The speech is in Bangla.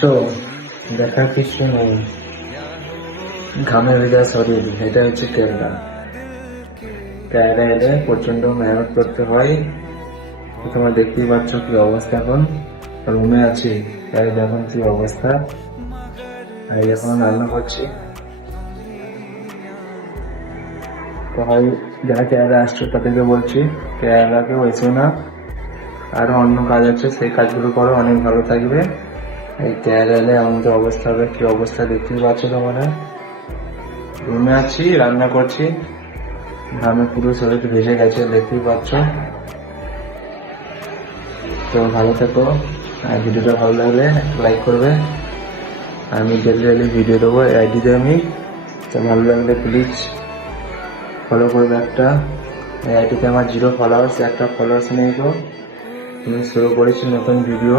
তো দেখার কিছু নেই, ঘামে ভেজা শরীর, এটা হচ্ছে কেরালা। কেরালা এলে প্রচন্ড মেহনত করতে হয়। তো তোমরা দেখতেই পাচ্ছ কি অবস্থা, এখন রুমে আছি, তাই দেখুন কি অবস্থা। আর এখন রান্না করছি। তো ভাই, যারা কেরালা আসছো তাদেরকে বলছি কেরালাকেও এসো না, আরো অন্য কাজ আছে, সেই কাজগুলো করো, অনেক ভালো থাকবে। এই কেরালা আমাদের অবস্থা হবে, কি অবস্থা দেখতেই পাচ্ছ তোমরা। রুমে আছি, রান্না করছি, ঘামে পুরো শরীর ভেসে গেছে, দেখতেই পাচ্ছ। তো ভালো থেকো, আর ভিডিওটা ভালো লাগলে লাইক করবে। আমি ডেলি ডেলি ভিডিও দেবো এই আইডিতে আমি। তো ভালো লাগলে প্লিজ ফলো করবে একটা। এই আইডিতে আমার 0 ফলোয়ার্স, একটা ফলোয়ার্স নেই। তো আমি শুরু করেছি নতুন ভিডিও।